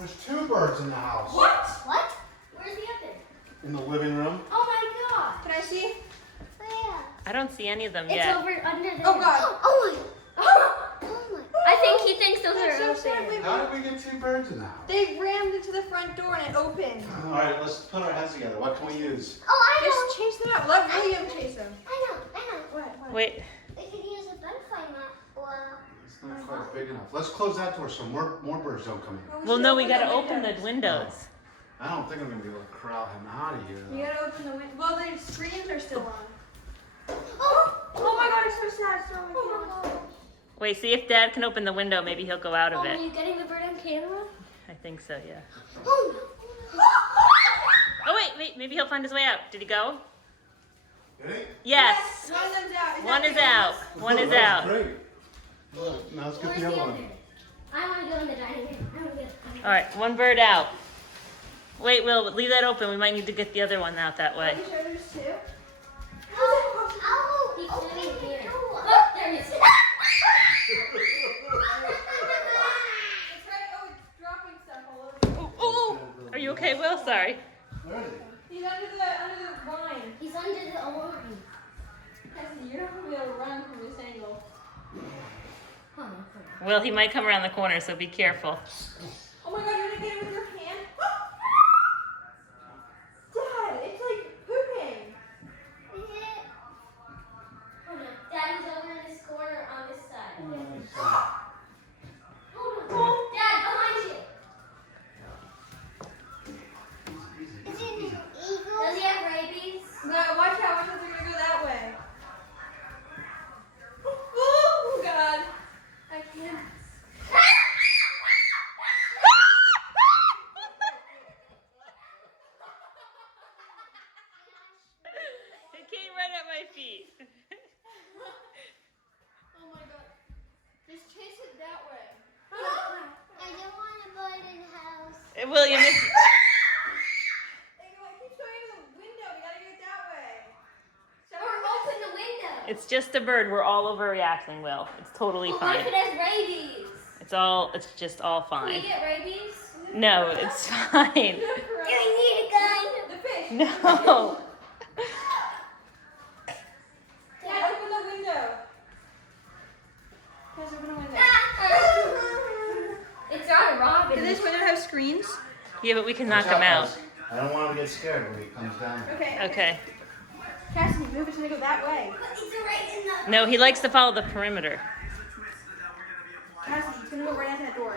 There's 2 birds in the house. What? What? Where's the other? In the living room. Oh my god. Can I see? Oh yeah. I don't see any of them It's yet. over under there. Oh god. Oh my. Oh my. I think he thinks those That's are so sad. open. How did we get 2 birds in the house? They rammed into the front door and it opened. All right, let's put our heads together. What can we use? Oh, I know. Just chase them out. Let William chase them. I know. What? Wait, We could use a butterfly net or. It's not quite big enough. Let's close that door so more birds don't come in. well, no, we gotta open the windows. I don't think I'm gonna be able to corral him out of here. You gotta open the window. Well, the screens are still on. Oh my god, it's so sad. So my god. Wait, see if Dad can open the window. Maybe he'll go out of Are it. you getting the bird on camera? I think so, yeah. Oh. Oh, wait, maybe he'll find his way out. Did he go? Did he? Yes. One of them's out. One is out. One is That's out. Great. Well, now let's get Where's the other the one. other? I want to go in the dining room. I want to go. All right, one bird out. Wait, Will, leave that open. We might need to get the other one out that way. Are you sure there's 2? Oh, he's open here. Oh, there he is. It's right. Oh, it's dropping stuff all over. Oh, are you okay, Will? Sorry. Where is he? He's under the vine. He's under the alarm. Cassidy, you're not gonna be able to run from this angle. Hold on. Will, he might come around the corner, so be careful. Oh my god, you're gonna get it with your hand? Dad, it's like pooping. Is it? Hold on. Daddy's over in this corner on this side. Hold on. Dad, behind you. Is it an eagle? Does he have rabies? No, watch out, they're gonna go that way. Oh god. I can't. It came right at my feet. Oh my god. Just chase it that way. I don't want to go in the house. William, it's... Hey, I keep showing you the window. We gotta get that way. Or open the window. It's just a bird. We're all overreacting, Will. It's totally What fine. if it has rabies? It's just all Can we fine. get rabies? No, it's fine. Do we need a gun? The fish. No. Dad, open the window. Guys, open the window. It's not a robin. Does this window have screens? Yeah, but we can knock Watch him out. guys. I don't want him to get scared when he comes down. Okay. Okay. Cassidy, move. It's gonna go that way. It's right in the. No, he likes to follow the perimeter. Cassidy, it's gonna go right out that door.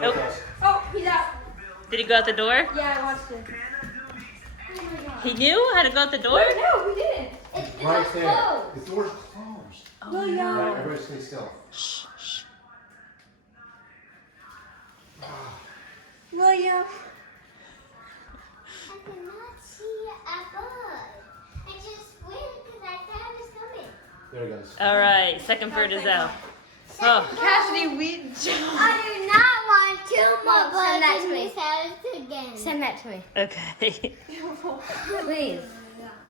Nope. Oh, he's out. Did he go out the door? Yeah, I watched it. Oh my god. He knew how to go out the door? No, we didn't. It's Right not there. closed. The door's closed. William. Right, everybody stay still. William. I cannot see a bird. I just went because I thought it was coming. There he goes. All right, second bird is out. Oh, Cassidy, we. I do not want two more Mom, send that birds to in me. this house again. Send that to me. okay. Please.